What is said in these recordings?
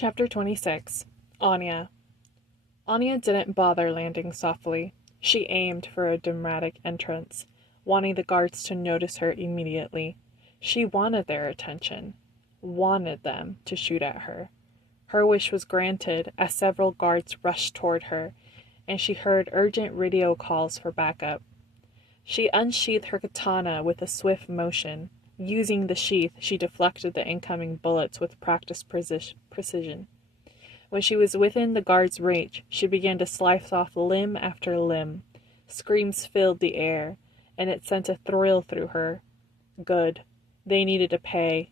Chapter 26. Anya. Anya didn't bother landing softly. She aimed for a dramatic entrance, wanting the guards to notice her immediately. She wanted their attention, wanted them to shoot at her. Her wish was granted as several guards rushed toward her, and she heard urgent radio calls for backup. She unsheathed her katana with a swift motion. Using the sheath, she deflected the incoming bullets with practiced precision. When she was within the guard's reach, she began to slice off limb after limb. Screams filled the air, and it sent a thrill through her. Good. They needed to pay.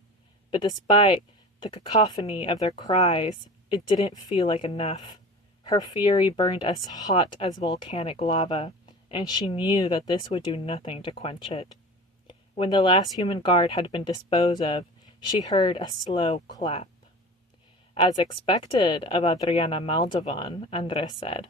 But despite the cacophony of their cries, it didn't feel like enough. Her fury burned as hot as volcanic lava, and she knew that this would do nothing to quench it. When the last human guard had been disposed of, she heard a slow clap. As expected of Adriana Moldovan, Andres said.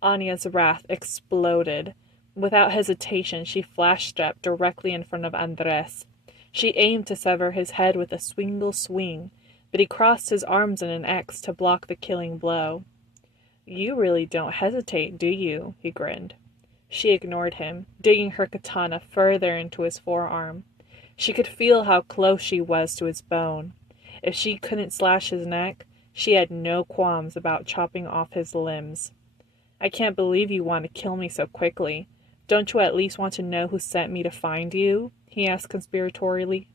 Anya's wrath exploded. Without hesitation, she flash-stepped directly in front of Andres. She aimed to sever his head with a single swing, but he crossed his arms in an X to block the killing blow. "You really don't hesitate, do you?" he grinned. She ignored him, digging her katana further into his forearm. She could feel how close she was to his bone. If she couldn't slash his neck, she had no qualms about chopping off his limbs. "I can't believe you want to kill me so quickly. Don't you at least want to know who sent me to find you?" he asked conspiratorially.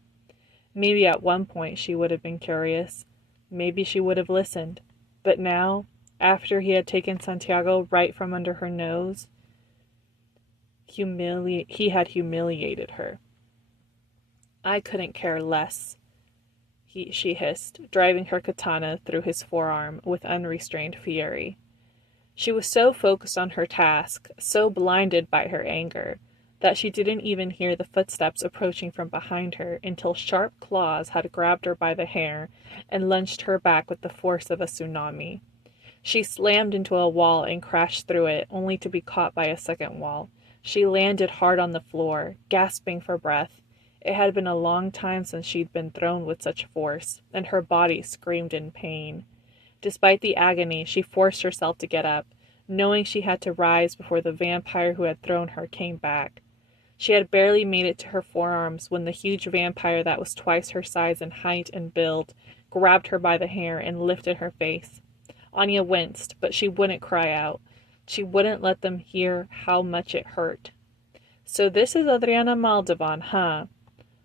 Maybe at one point she would have been curious. Maybe she would have listened. But now, after he had taken Santiago right from under her nose, he had humiliated her. "I couldn't care less," she hissed, driving her katana through his forearm with unrestrained fury. She was so focused on her task, so blinded by her anger, that she didn't even hear the footsteps approaching from behind her until sharp claws had grabbed her by the hair and lunged her back with the force of a tsunami. She slammed into a wall and crashed through it, only to be caught by a second wall. She landed hard on the floor, gasping for breath. It had been a long time since she'd been thrown with such force, and her body screamed in pain. Despite the agony, she forced herself to get up, knowing she had to rise before the vampire who had thrown her came back. She had barely made it to her forearms when the huge vampire that was twice her size in height and build grabbed her by the hair and lifted her face. Anya winced, but she wouldn't cry out. She wouldn't let them hear how much it hurt. "So this is Adriana Moldovan, huh?"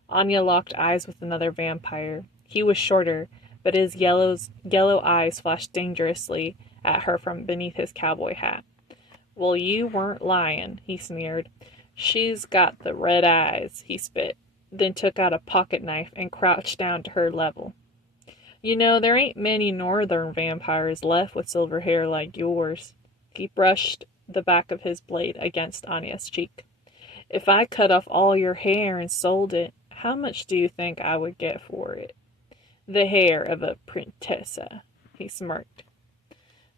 Anya locked eyes with another vampire. He was shorter, but his yellow eyes flashed dangerously at her from beneath his cowboy hat. "Well, you weren't lying," he sneered. "She's got the red eyes," he spit, then took out a pocket knife and crouched down to her level. "You know, there ain't many northern vampires left with silver hair like yours." He brushed the back of his blade against Anya's cheek. "If I cut off all your hair and sold it, how much do you think I would get for it?" "The hair of a princesa," he smirked.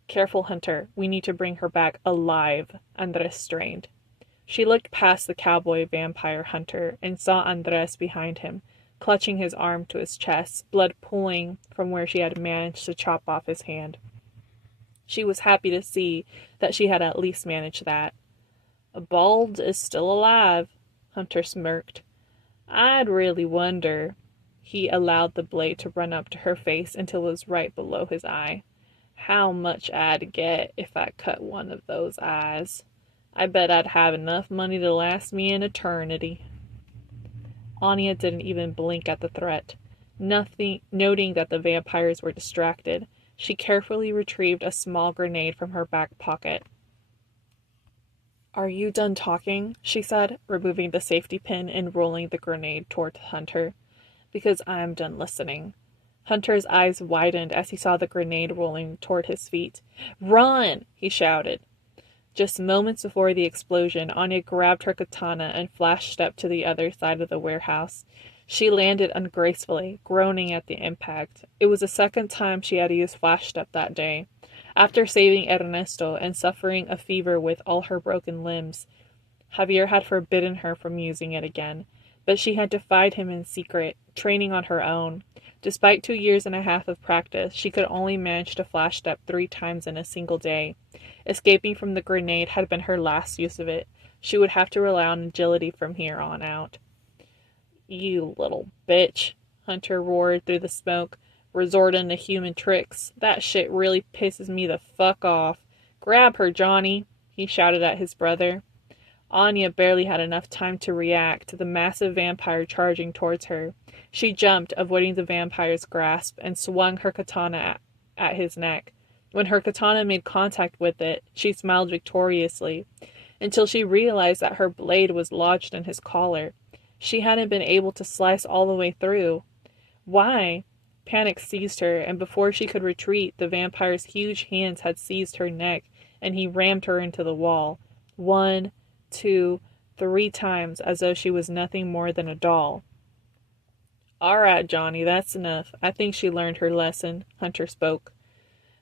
"Careful, Hunter. We need to bring her back alive," Andres strained. She looked past the cowboy vampire hunter and saw Andres behind him, clutching his arm to his chest, blood pooling from where she had managed to chop off his hand. She was happy to see that she had at least managed that. "Bald is still alive," Hunter smirked. "I'd really wonder." He allowed the blade to run up to her face until it was right below his eye. "How much I'd get if I cut one of those eyes. I bet I'd have enough money to last me an eternity." Anya didn't even blink at the threat. Noting that the vampires were distracted, she carefully retrieved a small grenade from her back pocket. "Are you done talking?" she said, removing the safety pin and rolling the grenade toward Hunter. "Because I'm done listening." Hunter's eyes widened as he saw the grenade rolling toward his feet. "Run!" he shouted. Just moments before the explosion, Anya grabbed her katana and flash-stepped to the other side of the warehouse. She landed ungracefully, groaning at the impact. It was the second time she had used flash-step that day. After saving Ernesto and suffering a fever with all her broken limbs, Javier had forbidden her from using it again, but she had defied him in secret, training on her own. Despite 2 years and a half of practice, she could only manage to flash step 3 times in a single day. Escaping from the grenade had been her last use of it. She would have to rely on agility from here on out. You little bitch, Hunter roared through the smoke. Resorting to human tricks. That shit really pisses me the fuck off. Grab her, Johnny, he shouted at his brother. Anya barely had enough time to react to the massive vampire charging towards her. She jumped, avoiding the vampire's grasp, and swung her katana at his neck. When her katana made contact with it, she smiled victoriously, until she realized that her blade was lodged in his collar. She hadn't been able to slice all the way through. Why? Panic seized her, and before she could retreat, the vampire's huge hands had seized her neck, and he rammed her into the wall. 1, 2, 3 times, as though she was nothing more than a doll. All right, Johnny, that's enough. I think she learned her lesson, Hunter spoke.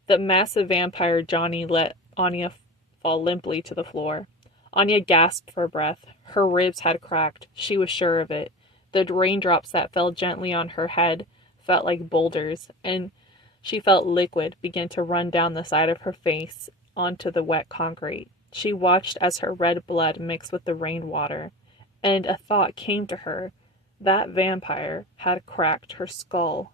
The massive vampire Johnny let Anya fall limply to the floor. Anya gasped for breath. Her ribs had cracked. She was sure of it. The raindrops that fell gently on her head felt like boulders, and she felt liquid begin to run down the side of her face onto the wet concrete. She watched as her red blood mixed with the rainwater, and a thought came to her. That vampire had cracked her skull.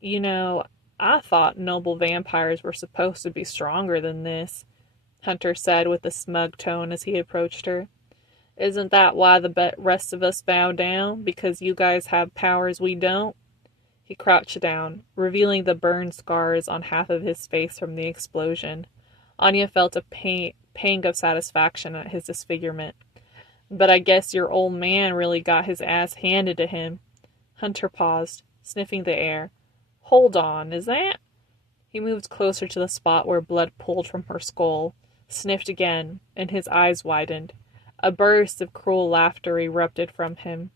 You know, I thought noble vampires were supposed to be stronger than this, Hunter said with a smug tone as he approached her. Isn't that why the rest of us bow down? Because you guys have powers we don't? He crouched down, revealing the burn scars on half of his face from the explosion. Anya felt a pang of satisfaction at his disfigurement. But I guess your old man really got his ass handed to him. Hunter paused, sniffing the air. Hold on, is that? He moved closer to the spot where blood pooled from her skull, sniffed again, and his eyes widened. A burst of cruel laughter erupted from him.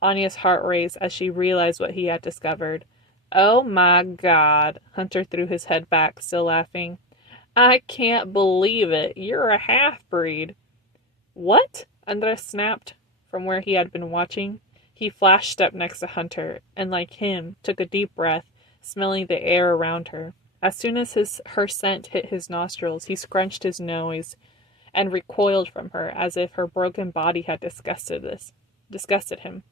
Anya's heart raced as she realized what he had discovered. Oh my God, Hunter threw his head back, still laughing. I can't believe it. You're a half-breed. What? Andres snapped from where he had been watching. He flashed stepped next to Hunter, and like him, took a deep breath, smelling the air around her. As soon as her scent hit his nostrils, he scrunched his nose and recoiled from her as if her broken body had disgusted him.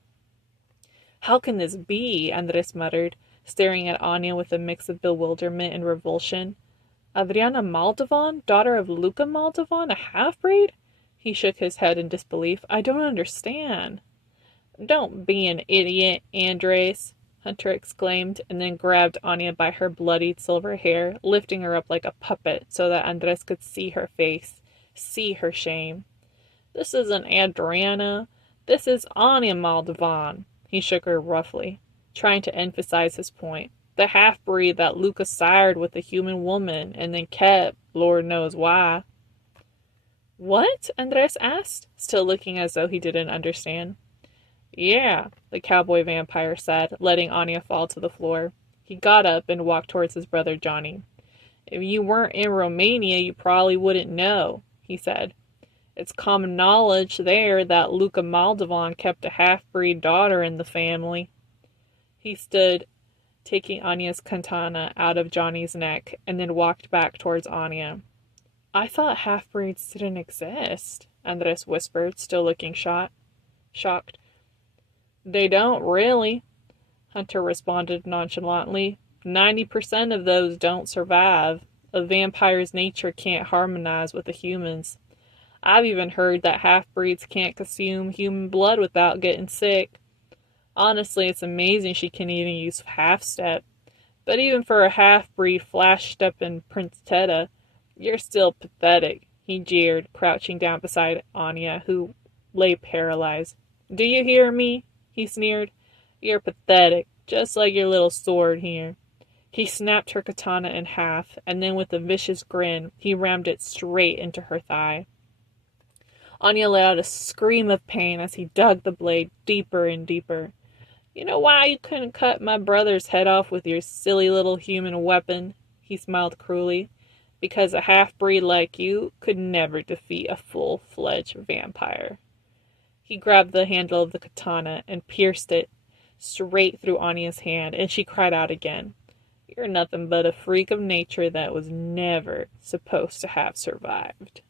How can this be? Andres muttered, staring at Anya with a mix of bewilderment and revulsion. Adriana Moldovan, daughter of Luca Moldovan, a half-breed? He shook his head in disbelief. I don't understand. Don't be an idiot, Andres, Hunter exclaimed, and then grabbed Anya by her bloodied silver hair, lifting her up like a puppet so that Andres could see her face, see her shame. This isn't Adriana. This is Anya Moldovan. He shook her roughly, trying to emphasize his point. The half-breed that Luca sired with a human woman and then kept, Lord knows why. What? Andres asked, still looking as though he didn't understand. Yeah, the cowboy vampire said, letting Anya fall to the floor. He got up and walked towards his brother Johnny. If you weren't in Romania, you probably wouldn't know, he said. It's common knowledge there that Luca Moldovan kept a half-breed daughter in the family. He stood, taking Anya's katana out of Johnny's neck, and then walked back towards Anya. I thought half-breeds didn't exist, Andres whispered, still looking shocked. They don't really, Hunter responded nonchalantly. 90% of those don't survive. A vampire's nature can't harmonize with a human's. I've even heard that half-breeds can't consume human blood without getting sick. Honestly, it's amazing she can even use half-step. But even for a half-breed flash-stepping Prince Teta, you're still pathetic, he jeered, crouching down beside Anya, who lay paralyzed. Do you hear me? He sneered. You're pathetic, just like your little sword here. He snapped her katana in half, and then with a vicious grin, he rammed it straight into her thigh. Anya let out a scream of pain as he dug the blade deeper and deeper. You know why you couldn't cut my brother's head off with your silly little human weapon? He smiled cruelly. Because a half-breed like you could never defeat a full-fledged vampire. He grabbed the handle of the katana and pierced it straight through Anya's hand, and she cried out again. You're nothing but a freak of nature that was never supposed to have survived.